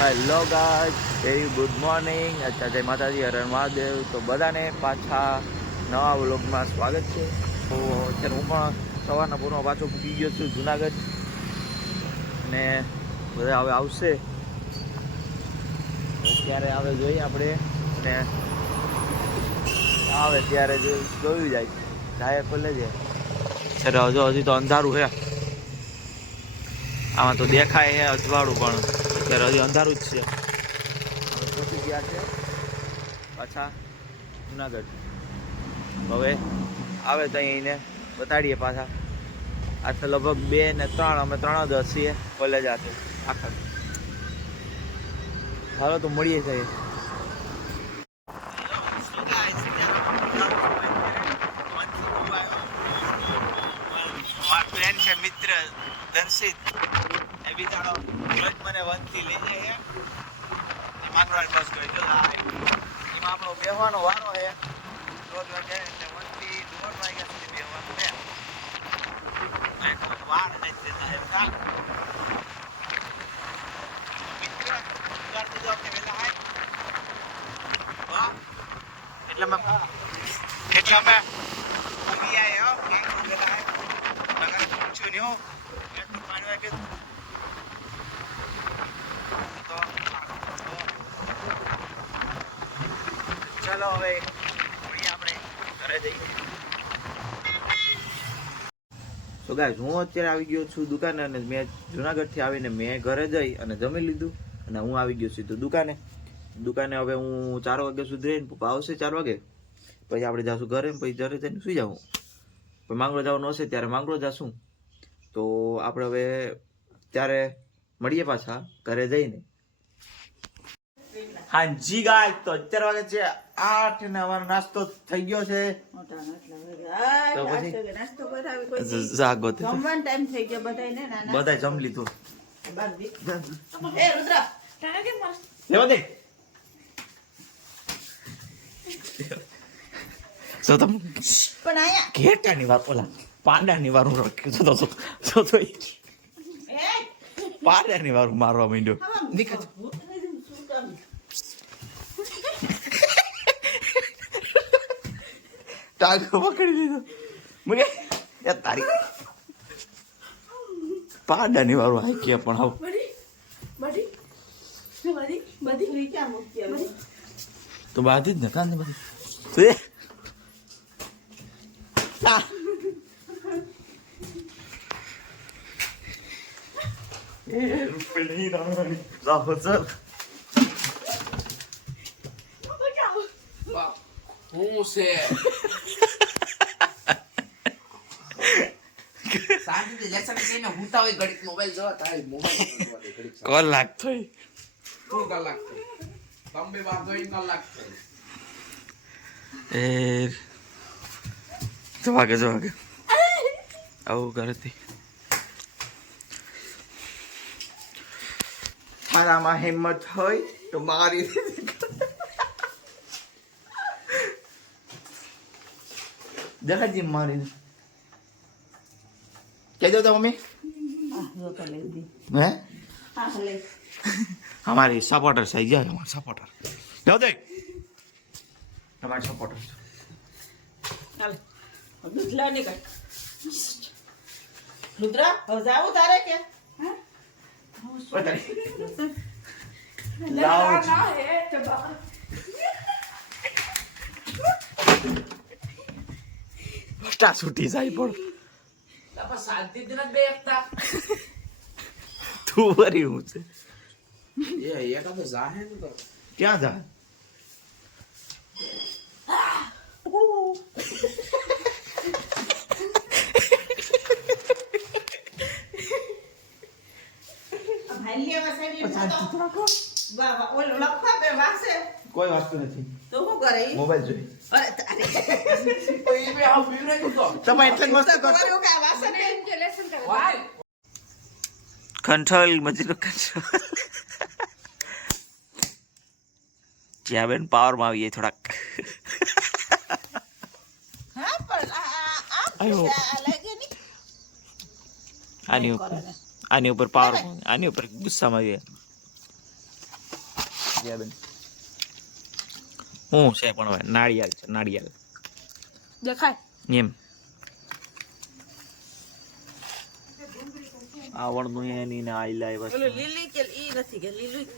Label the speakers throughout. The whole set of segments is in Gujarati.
Speaker 1: Hello guys very good morning અચ્છા જય માતાજી હરણ મહાદેવ. તો બધાને પાછા નવા વ્લોગમાં સ્વાગત છે. તો અત્યારે હું પણ સવારના પૂરમાં પાછો પૂકી ગયો છું જુનાગઢ. અને બધા હવે આવશે. ક્યારે આવે જોઈએ આપણે? અને આવે ત્યારે જો જોયું જાય. જાય ખોલે છે સર હજુ હજી તો અંધારું છે. આમાં તો દેખાય છે અજવાળું પણ. અત્યારે હજી અંધારું જ છે. પહોંચી ગયા છે પાછા જુનાગઢ. હવે આવે તો એને બતાડીએ પાછા. આ તો લગભગ બે ને ત્રણ અમે ત્રણ જ હસીએ કોલેજ આથી આખા. હાલો તો મળીએ છીએ. ફ્રેન્ડ છે મિત્ર દર્શિત. રોજથી લઈ જાય એ માંગરોળ બસ કરી આ એમાં આપણો બેહવાનો વારો છે દોઢ વાગે એટલે વનથી દોઢ વાગ્યા સુધી બેહવાનું છે વાર નથી દેતા એમ ના એટલે મેં એટલે મેં આય નગર પૂછ્યું નહીં હું. પાંચ વાગે ચલો હવે આપણે ઘરે જઈએ. તો ગાય હું અત્યારે આવી ગયો છું દુકાને અને મેં જુનાગઢથી આવીને મેં ઘરે જઈ અને જમી લીધું અને હું આવી ગયો સીધું દુકાને. દુકાને હવે હું ચાર વાગ્યા સુધી રહીને પપ્પા આવશે ચાર વાગે. પછી આપણે જાશું ઘરે પછી ઘરે જઈને સુઈ જાઉં પછી માંગરો જવાનું હશે ત્યારે માંગરો જાશું. તો આપણે હવે ત્યારે મળીએ પાછા ઘરે જઈને. હા જી ગાય તો અત્યાર વાગે છે આઠ ને અમારો નાસ્તો થઈ ગયો છે. તો પછી? જાગો
Speaker 2: જમવાનો થઈ ગયો
Speaker 1: બધા જમ લીધું.
Speaker 2: એ રુદ્ર?
Speaker 1: લેવા દે. તમ
Speaker 2: પણ આયા.
Speaker 1: ઘેટાની વાત ઓલા પાંડાની વારું રાખ્યું તો તો પાંડાની વાર મારવા માંડ્યો. નીકળ
Speaker 2: શું કામ?
Speaker 1: ટાંગો પકડી લીધો. મુકે એ તારી પાંડાની વાર આઈ કે પણ
Speaker 2: આવી?
Speaker 1: તો બાધી જ ને કાંદ બધી. તું એ. જાઓ ચાલ.
Speaker 3: હું છે? લેસન કરીને હુતા હોય ઘડીક મોબાઈલ જોવા થાય મોબાઈલ જોવા દે ઘડીક
Speaker 1: કલાક થઈ.
Speaker 3: શું કલાક થઈ? તમે બાર જોઈને કલાક થઈ.
Speaker 1: એ જો જવાગે જો કરે આવું મારામાં તારામાં હિંમત હોય તો મારી દેખાજી મારી લઈ જાઓ તો મમ્મી. હે
Speaker 2: અમારી સપોર્ટર સાઈઝ જાય અમારી સપોર્ટર જાઓ દે.
Speaker 1: તમારી સપોર્ટર છૂટી જાય પણ.
Speaker 3: શાંતિથી નથી બેસતા.
Speaker 1: તું વરી હું છે
Speaker 3: એ એકાદો જાહે ને તો.
Speaker 1: ક્યાં જા
Speaker 2: આ ભાલિયામાં સાહેબ એમ થતો. વાહ, વાહ, ઓલું લખવા બે વાસે.
Speaker 1: કોઈ વસ્તુ નથી
Speaker 2: તો શું કરે?
Speaker 1: મોબાઈલ જોઈ. તમે એટલે જ મસ્ત કરો.
Speaker 2: તમારું કે આ વાસણ ને?
Speaker 3: વાહ.
Speaker 1: કંટ્રોલ મજરો કંટ્રોલ જ્યાં બેન પાવરમાં આવીએ થોડાક. આની ઉપર આની ઉપર પાવર આની ઉપર ગુસ્સામાં આવીએ. જયાબેન હું છે પણ હવે નાળિયેર છે નાળિયેર.
Speaker 2: દેખાય.
Speaker 1: એમ. આવડનું એની ને આઈ લાઈ
Speaker 2: ઓલો લીલી કે ઈ નથી કે ખાલી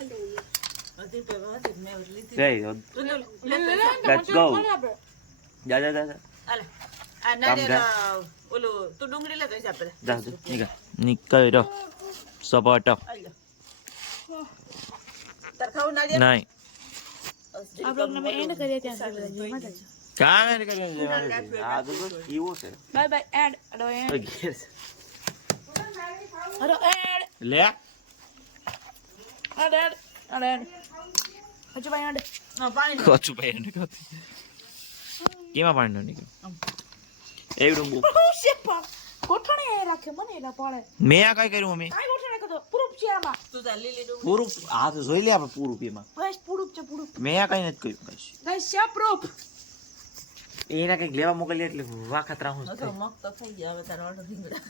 Speaker 1: નહીં.
Speaker 2: આ બ્લોગ ને એન્ડ કરીએ ત્યાં
Speaker 1: કામ આ તો છે.
Speaker 2: બાય બાય એન્ડ અડો એન્ડ
Speaker 1: તો ઘેર છે.
Speaker 2: અડો એન્ડ
Speaker 1: લે.
Speaker 2: અડ એન્ડ એન્ડ હજુ ભાઈ એન્ડ પાણી
Speaker 1: કોચું ભાઈ એને કહો કેમાં પાણી ન નીકળ્યું? એવડું બહુ
Speaker 4: ગોઠણે રાખે મને એના પાડે.
Speaker 1: મેં આ કઈ કર્યું મમ્મી
Speaker 4: પૂરું છે આમાં.
Speaker 2: તું તાર લીલી ડુંગળી
Speaker 1: પૂરું આ તો જોઈ લે આપણે પૂરું એમાં.
Speaker 4: બસ પૂરું છે પૂરું
Speaker 1: મેં આ કઈ નથી કર્યું કઈ
Speaker 4: ગાઈસ છે પ્રૂફ
Speaker 1: એના કંઈક લેવા મોકલી એટલે વાખત રાહું
Speaker 2: તો મગ તો થઈ ગયા હવે તારો ઓર્ડર રીંગણા.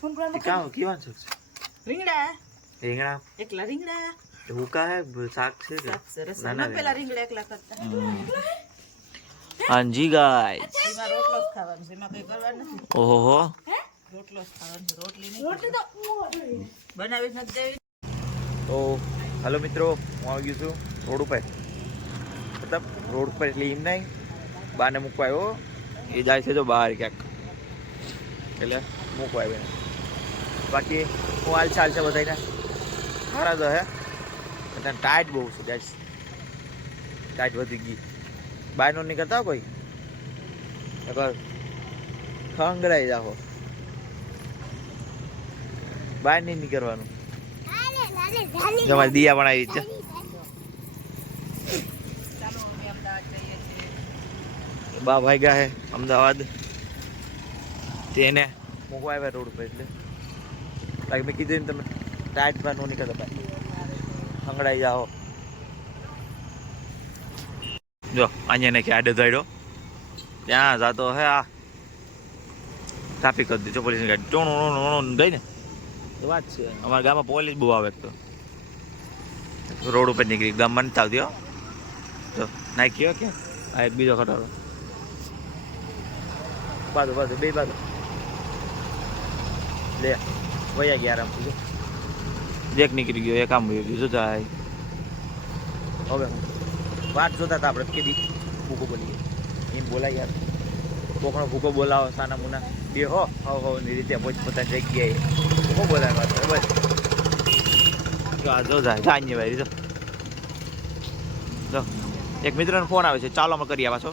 Speaker 4: ફોન કરવા
Speaker 1: કામ કેવા છે?
Speaker 2: રીંગણા?
Speaker 1: રીંગણા?
Speaker 2: એકલા રીંગણા?
Speaker 1: હુકા હે શાક છે ના,
Speaker 2: ના, પેલા રીંગણા. એકલા કરતા.
Speaker 1: હાંજી ગાય
Speaker 2: એમાં રોટલો ખાવાનો છે એમાં કઈ કરવાનું નથી.
Speaker 1: ઓહો
Speaker 2: રોટલો જ ખાવાનો રોટલી નહીં
Speaker 4: રોટલી તો ઉવો
Speaker 2: બનાવી જ નથી દેવી?
Speaker 1: તો હાલો મિત્રો હું આવી ગયો છું રોડ ઉપર. મતલબ રોડ ઉપર એટલે એમ નહીં બાને મૂકવા આવ્યો એ જાય છે તો બહાર ક્યાંક. એટલે મૂકવા આવ્યો બાકી હું હાલ ચાલ છે બધાને સારા તો હે. બધાને ટાઈટ બહુ છે ગેસ ટાઈટ વધી ગઈ. બહાર નો નીકળતા હોય કોઈ? ખંગડાઈ જાઓ. બહાર નહીં નીકળવાનું. જો દિયા પણ આવી છે. બા ભાઈ ગયા હે અમદાવાદ. તેને મૂકવા આવ્યા રોડ પર એટલે. બાકી મેં કીધું ને તમે ટાઈટ પર નો નીકળતા ભાઈ. હંગડાઈ જાઓ. જો અહીંયા ને ક્યાં આડે દાડો ત્યાં જાતો હે આ. ટ્રાફિક કરી દીધો પોલીસની ગાડી. ટોણું ગઈ ને. વાત છે. અમારા ગામમાં પોલીસ બહુ આવે તો. રોડ ઉપર નીકળી ગામ મનતા આવતી હો તો નાખ્યો કે. આ એક બીજો ખટારો. બાજુ બાજુ, બે બાજુ. લે, વયા ગયા આરામ પૂછો એક નીકળી ગયો, એક આમ ગયો. જો જાય. હવે વાત જોતા હતા આપણે કીધી ભૂકો બોલી એમ બોલાય યાર. કોકનો ભૂકો બોલાવો, સાના મુના. બે હો હો હો ની રીતે પોત પોતાની જગ્યાએ. ભૂકો બોલાય વાત બરાબર જો આ જો જાય ભાઈ જો જો, એક મિત્રનો ફોન આવે છે, ચાલો અમે કરીએ પાછો